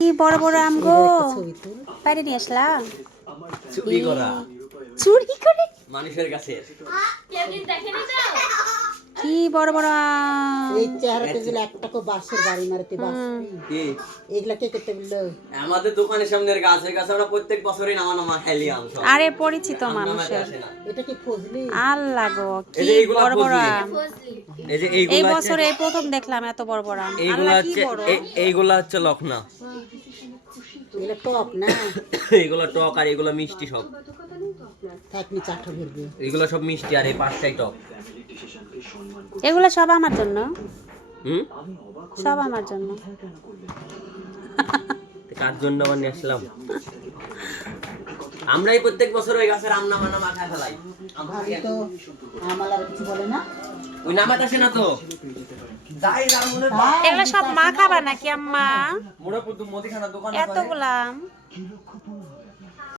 কি বড় বড় আম গো, বাইরে নিয়ে আসলাম চুরি করা চুরি করে মানুষের কাছে। কি বড় বড় আম। এই চেহারাতে দিলে একটা কো বাঁশের বাড়ি মারতে বাঁশি কি এগুলা কে করতে বললো? আমাদের দোকানের সামনের গাছের কাছে আমরা প্রত্যেক বছরই নামা নামা খেলি আম সব। আরে পরিচিত আম নামাতে মানুষের। আসে না। এটা কি ফজলি? আল্লাহ গো, এই কি যে এইগুলা বড় বড় ফজলি। আম। এই যে এই এইগুলা বছর এই প্রথম দেখলাম এত বড় বড় আম। এইগুলা আল্লাহ কি হচ্ছে বড়। এইগুলা হচ্ছে লখনা। এগুলা টক না? এইগুলা টক আর এইগুলা মিষ্টি সব। থাকনি চাটো ভরবে। এইগুলা সব মিষ্টি আর এই পাঁচটাই টক। এগুলো সব আমার জন্য, হুম? সব আমার জন্য। কার জন্য আবার নিয়ে আসলাম? আমরাই প্রত্যেক বছর ওই গাছের আম নামা নামা খাই ফেলাই। ভাবি তো আমার আর কিছু বলে না। ওই নামাতে আসে না তো। যাই যার মনে এগুলো সব মা খাবা নাকি আম্মা? মোড়া মুদিখানা দোকান এতগুলা আম।